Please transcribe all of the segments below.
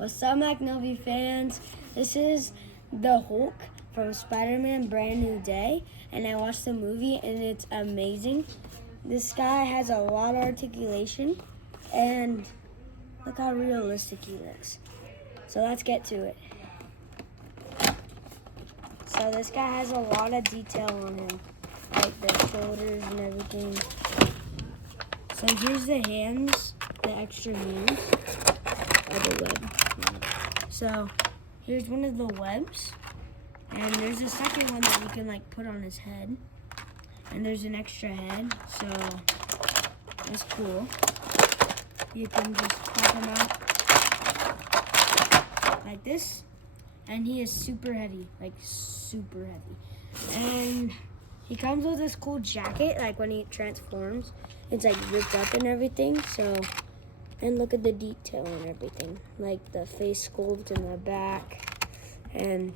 What's up, McNovey fans? This is the Hulk from Spider-Man Brand New Day, and I watched the movie, and it's amazing. This guy has a lot of articulation, and look how realistic he looks. So let's get to it. So this guy has a lot of detail on him, like the shoulders and everything. So here's the hands, the extra hands, the web. So here's one of the webs, and there's a second one that you can like put on his head, and there's an extra head, so that's cool. You can just pop him out like this, and he is super heavy, like super heavy. And he comes with this cool jacket, like when he transforms, it's like ripped up and everything, so. And look at the detail and everything, like the face sculpt in the back. And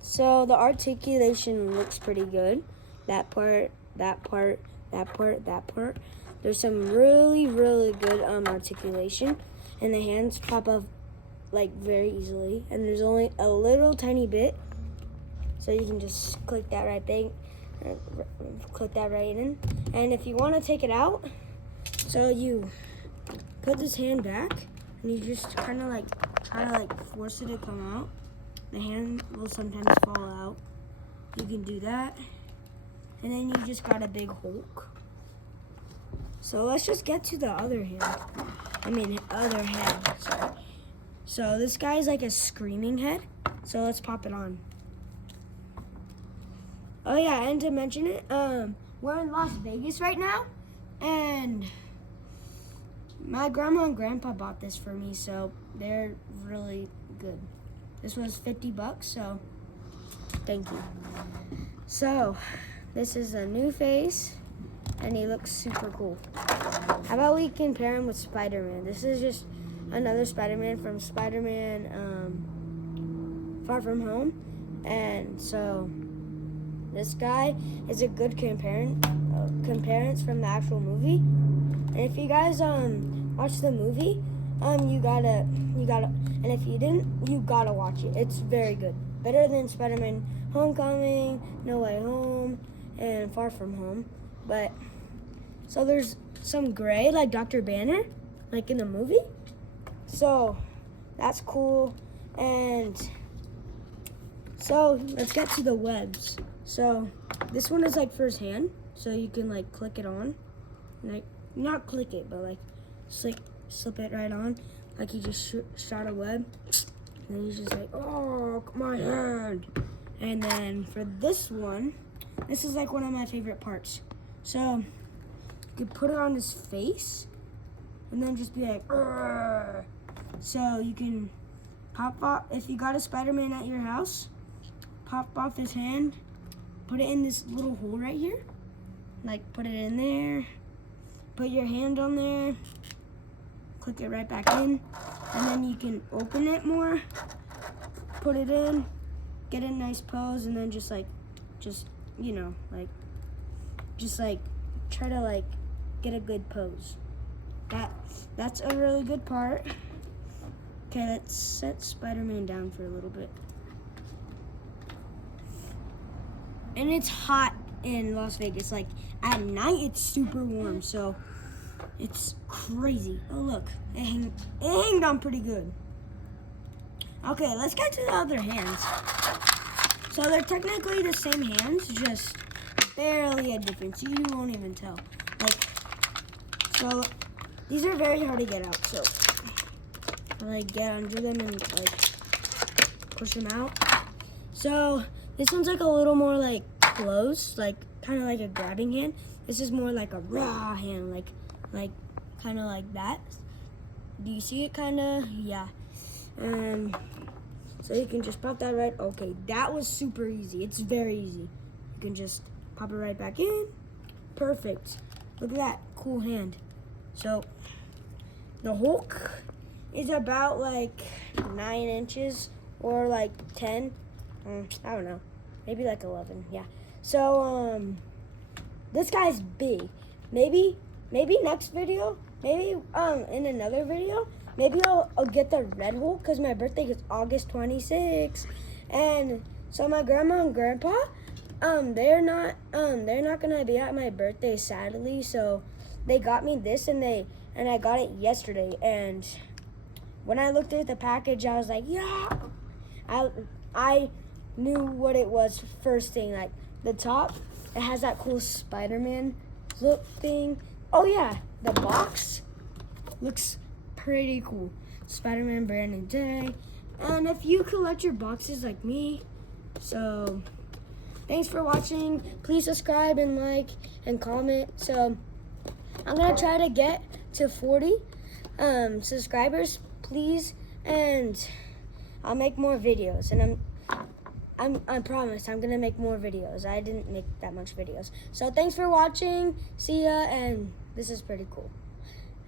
so the articulation looks pretty good. That part, that part, that part, that part. There's some really, really good articulation. And the hands pop up like very easily. And there's only a little tiny bit. So you can just click that right thing, click that right in. And if you want to take it out, so you put this hand back, and you just kind of like try to like force it to come out. The hand will sometimes fall out. You can do that, and then you just got a big Hulk. So let's just get to the other hand. Other head. Sorry. So this guy's like a screaming head. So let's pop it on. Oh yeah, and to mention it, we're in Las Vegas right now, and my grandma and grandpa bought this for me, so they're really good. This was $50, so thank you. So this is a new face, and he looks super cool. How about we compare him with Spider-Man? This is just another Spider-Man from Spider-Man Far From Home, and so this guy is a good comparison from the actual movie. And if you guys watch the movie, you gotta, and if you didn't, you gotta watch it. It's very good. Better than Spider-Man Homecoming, No Way Home, and Far From Home. But so there's some gray, like Dr. Banner, like in the movie. So that's cool. And so let's get to the webs. So this one is like for his hand, so you can like click it on, like. Not click it, but like slip it right on, like you just shot a web. And then he's just like, oh, my hand. And then for this one, this is like one of my favorite parts. So you could put it on his face, and then just be like, Urgh. So you can pop off, if you got a Spider-Man at your house, pop off his hand, put it in this little hole right here, like put it in there. Put your hand on there, click it right back in, and then you can open it more, put it in, get a nice pose, and then just try to like get a good pose. That's a really good part. Okay, let's set Spider-Man down for a little bit. And it's hot in Las Vegas. Like at night, it's super warm, so it's crazy. Oh look, it hanged on pretty good. Okay, let's get to the other hands. So they're technically the same hands, just barely a difference. You won't even tell. So these are very hard to get out. So I get under them and push them out. So this one's like a little more like close, like kind of like a grabbing hand. This is more like a raw hand, like kind of like that. Do you see it? Kind of, yeah. So you can just pop that right. Okay, that was super easy. It's very easy. You can just pop it right back in. Perfect. Look at that cool hand. So the Hulk is about like 9 inches or like 10. I don't know, maybe like 11. Yeah. So this guy's big. Maybe next video, maybe in another video, maybe I'll get the red Hulk because my birthday is August 26th. And so my grandma and grandpa, they're not gonna be at my birthday, sadly. So they got me this, and I got it yesterday. And when I looked at the package, I was like, yeah. I knew what it was first thing. Like the top, it has that cool Spider-Man look thing. Oh yeah, the box looks pretty cool. Spider-Man brand new day. And if you collect your boxes like me, so thanks for watching. Please subscribe and like and comment. So I'm gonna try to get to 40 subscribers, please, and I'll make more videos. And I promise I'm gonna make more videos. I didn't make that much videos. So thanks for watching. See ya. And this is pretty cool.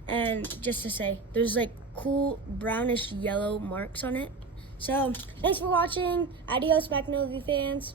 And just to say, there's like cool brownish yellow marks on it. So thanks for watching. Adios, Magnolia fans.